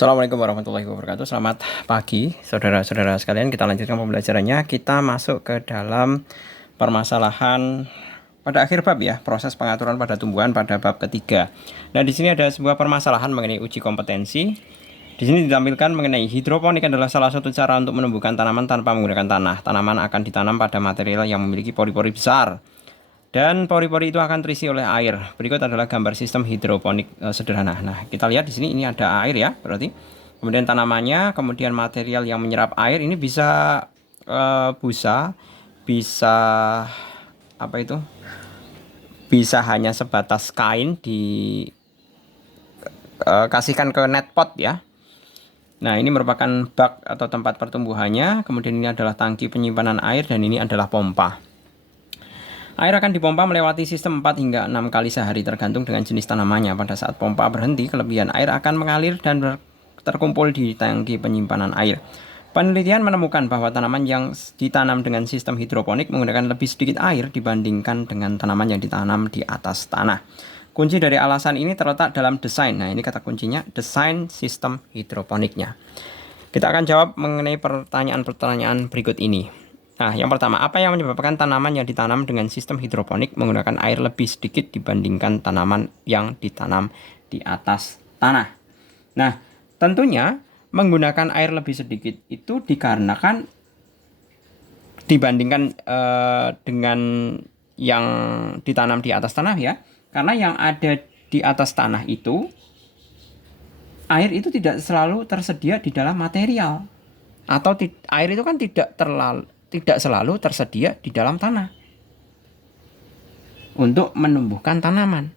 Assalamualaikum warahmatullahi wabarakatuh. Selamat pagi, saudara-saudara sekalian. Kita lanjutkan pembelajarannya. Kita masuk ke dalam permasalahan pada akhir bab ya, proses pengaturan pada tumbuhan pada bab ketiga. Nah, di sini ada sebuah permasalahan mengenai uji kompetensi. Di sini ditampilkan mengenai hidroponik adalah salah satu cara untuk menumbuhkan tanaman tanpa menggunakan tanah. Tanaman akan ditanam pada material yang memiliki pori-pori besar. Dan pori-pori itu akan terisi oleh air. Berikut adalah gambar sistem hidroponik sederhana. Nah, kita lihat di sini ini ada air ya, berarti. Kemudian tanamannya, kemudian material yang menyerap air ini bisa busa, bisa apa itu? Bisa hanya sebatas kain dikasihkan ke net pot ya. Nah, ini merupakan bak atau tempat pertumbuhannya. Kemudian ini adalah tangki penyimpanan air dan ini adalah pompa. Air akan dipompa melewati sistem 4 hingga 6 kali sehari tergantung dengan jenis tanamannya. Pada saat pompa berhenti, kelebihan air akan mengalir dan terkumpul di tangki penyimpanan air. Penelitian menemukan bahwa tanaman yang ditanam dengan sistem hidroponik menggunakan lebih sedikit air dibandingkan dengan tanaman yang ditanam di atas tanah. Kunci dari alasan ini terletak dalam desain. Nah, ini kata kuncinya, desain sistem hidroponiknya. Kita akan jawab mengenai pertanyaan-pertanyaan berikut ini. Nah, yang pertama, apa yang menyebabkan tanaman yang ditanam dengan sistem hidroponik menggunakan air lebih sedikit dibandingkan tanaman yang ditanam di atas tanah? Nah, tentunya menggunakan air lebih sedikit itu dikarenakan dibandingkan dengan yang ditanam di atas tanah ya. Karena yang ada di atas tanah itu, air itu tidak selalu tersedia di dalam material. Atau air itu kan tidak selalu tersedia di dalam tanah untuk menumbuhkan tanaman.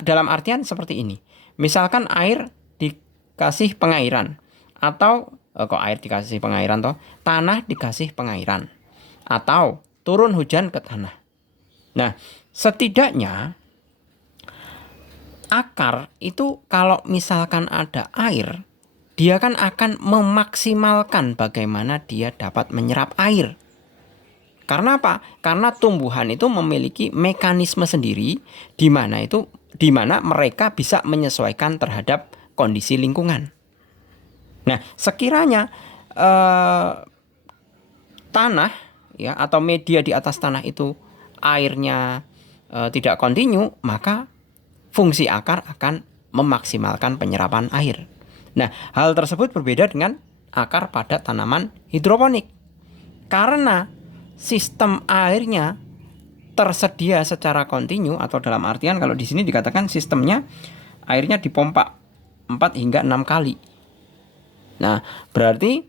Dalam artian seperti ini. Misalkan air dikasih pengairan atau kok air dikasih pengairan toh, tanah dikasih pengairan atau turun hujan ke tanah. Nah, setidaknya akar itu kalau misalkan ada air, dia kan akan memaksimalkan bagaimana dia dapat menyerap air. Karena apa? Karena tumbuhan itu memiliki mekanisme sendiri di mana mereka bisa menyesuaikan terhadap kondisi lingkungan. Nah, sekiranya tanah ya atau media di atas tanah itu airnya tidak kontinu, maka fungsi akar akan memaksimalkan penyerapan air. Nah, hal tersebut berbeda dengan akar pada tanaman hidroponik. Karena sistem airnya tersedia secara kontinu atau dalam artian kalau di sini dikatakan sistemnya airnya dipompa 4 hingga 6 kali. Nah, berarti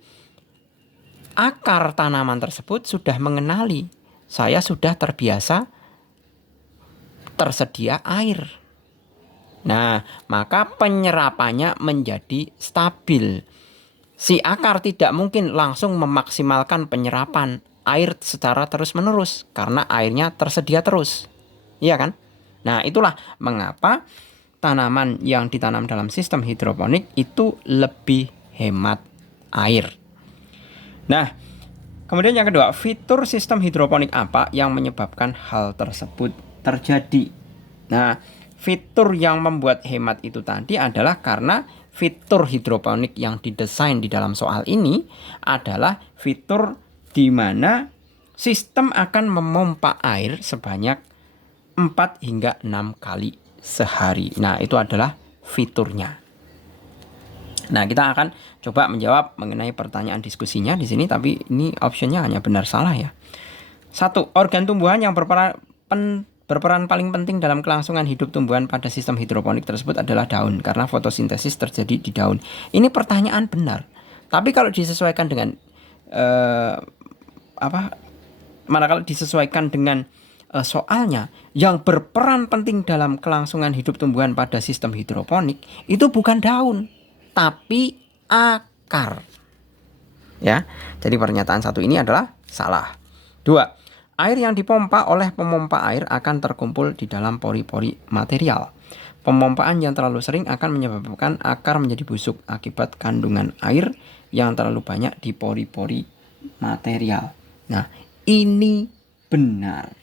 akar tanaman tersebut sudah mengenali, saya sudah terbiasa tersedia air. Nah, maka penyerapannya menjadi stabil. Si akar tidak mungkin langsung memaksimalkan penyerapan air secara terus-menerus karena airnya tersedia terus. Iya kan? Nah, itulah mengapa tanaman yang ditanam dalam sistem hidroponik itu lebih hemat air. Nah, kemudian yang kedua, fitur sistem hidroponik apa yang menyebabkan hal tersebut terjadi? Nah, fitur yang membuat hemat itu tadi adalah karena fitur hidroponik yang didesain di dalam soal ini adalah fitur di mana sistem akan memompa air sebanyak 4 hingga 6 kali sehari. Nah, itu adalah fiturnya. Nah, kita akan coba menjawab mengenai pertanyaan diskusinya di sini, tapi ini optionnya hanya benar salah ya. 1. Organ tumbuhan yang berperan paling penting dalam kelangsungan hidup tumbuhan pada sistem hidroponik tersebut adalah daun, karena fotosintesis terjadi di daun. Ini pertanyaan benar. Tapi kalau disesuaikan dengan manakala disesuaikan dengan soalnya, yang berperan penting dalam kelangsungan hidup tumbuhan pada sistem hidroponik itu bukan daun, tapi akar. Ya, jadi pernyataan 1 ini adalah salah. 2. Air yang dipompa oleh pemompa air akan terkumpul di dalam pori-pori material. Pemompaan yang terlalu sering akan menyebabkan akar menjadi busuk akibat kandungan air yang terlalu banyak di pori-pori material. Nah, ini benar.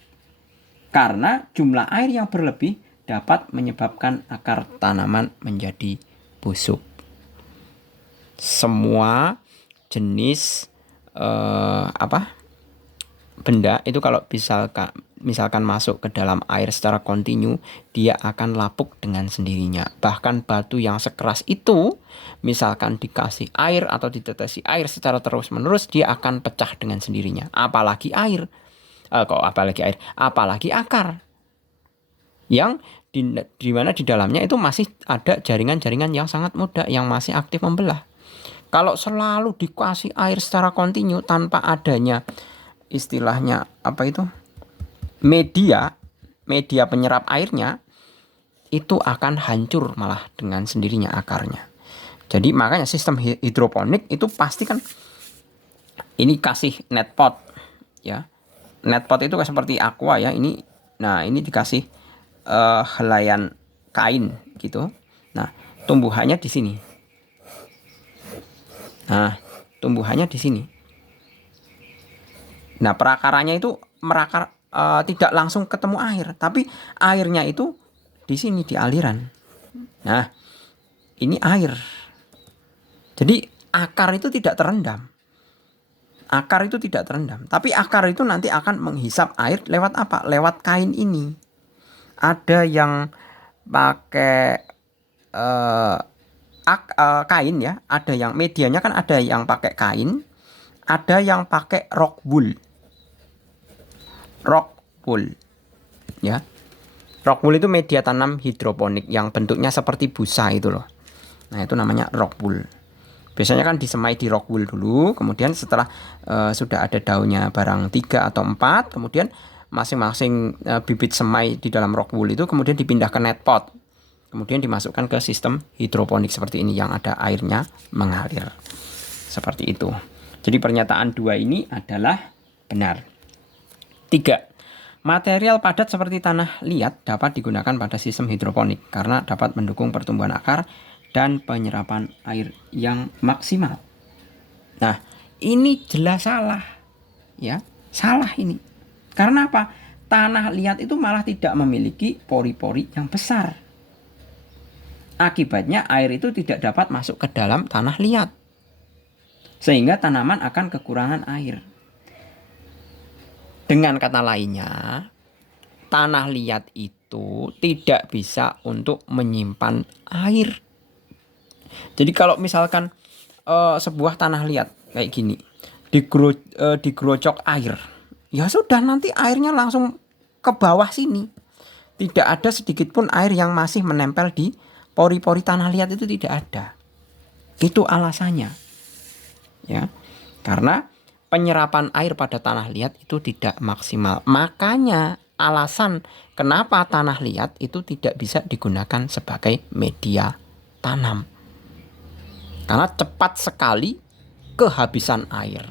Karena jumlah air yang berlebih dapat menyebabkan akar tanaman menjadi busuk. Semua jenis benda itu kalau misalkan masuk ke dalam air secara kontinu, dia akan lapuk dengan sendirinya. Bahkan batu yang sekeras itu, misalkan dikasih air atau ditetesi air secara terus-menerus, dia akan pecah dengan sendirinya. Apalagi air. Apalagi akar. Yang di mana di dalamnya itu masih ada jaringan-jaringan yang sangat muda, yang masih aktif membelah. Kalau selalu dikasih air secara kontinu tanpa adanya istilahnya media penyerap airnya, itu akan hancur malah dengan sendirinya akarnya. Jadi makanya sistem hidroponik itu pasti kan ini kasih net pot ya. Net pot itu seperti aqua ya. Ini dikasih helaian kain gitu. Nah, tumbuhannya di sini. Nah, perakarannya itu merakar tidak langsung ketemu air, tapi airnya itu di sini di aliran. Nah, ini air. Jadi akar itu tidak terendam. Tapi akar itu nanti akan menghisap air lewat apa? Lewat kain ini. Ada yang pakai kain ya, ada yang medianya kan, ada yang pakai kain, ada yang pakai rock wool ya. Rock wool itu media tanam hidroponik yang bentuknya seperti busa itu loh. Nah, itu namanya rock wool. Biasanya kan disemai di rock wool dulu, kemudian setelah sudah ada daunnya barang 3 atau 4, kemudian masing-masing bibit semai di dalam rock wool itu kemudian dipindah ke net pot. Kemudian dimasukkan ke sistem hidroponik seperti ini yang ada airnya mengalir. Seperti itu. Jadi pernyataan 2 ini adalah benar. 3. Material padat seperti tanah liat dapat digunakan pada sistem hidroponik karena dapat mendukung pertumbuhan akar dan penyerapan air yang maksimal. Nah, ini jelas salah. Ya, salah ini. Karena apa? Tanah liat itu malah tidak memiliki pori-pori yang besar. Akibatnya air itu tidak dapat masuk ke dalam tanah liat, sehingga tanaman akan kekurangan air. Dengan kata lainnya, tanah liat itu tidak bisa untuk menyimpan air. Jadi kalau misalkan sebuah tanah liat kayak gini digerocok air, ya sudah, nanti airnya langsung ke bawah sini. Tidak ada sedikit pun air yang masih menempel di pori-pori tanah liat, itu tidak ada. Itu alasannya. Ya. Karena penyerapan air pada tanah liat itu tidak maksimal. Makanya alasan kenapa tanah liat itu tidak bisa digunakan sebagai media tanam. Karena cepat sekali kehabisan air.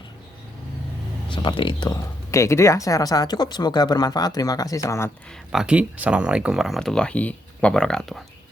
Seperti itu. Oke, gitu ya. Saya rasa cukup. Semoga bermanfaat. Terima kasih. Selamat pagi. Assalamualaikum warahmatullahi wabarakatuh.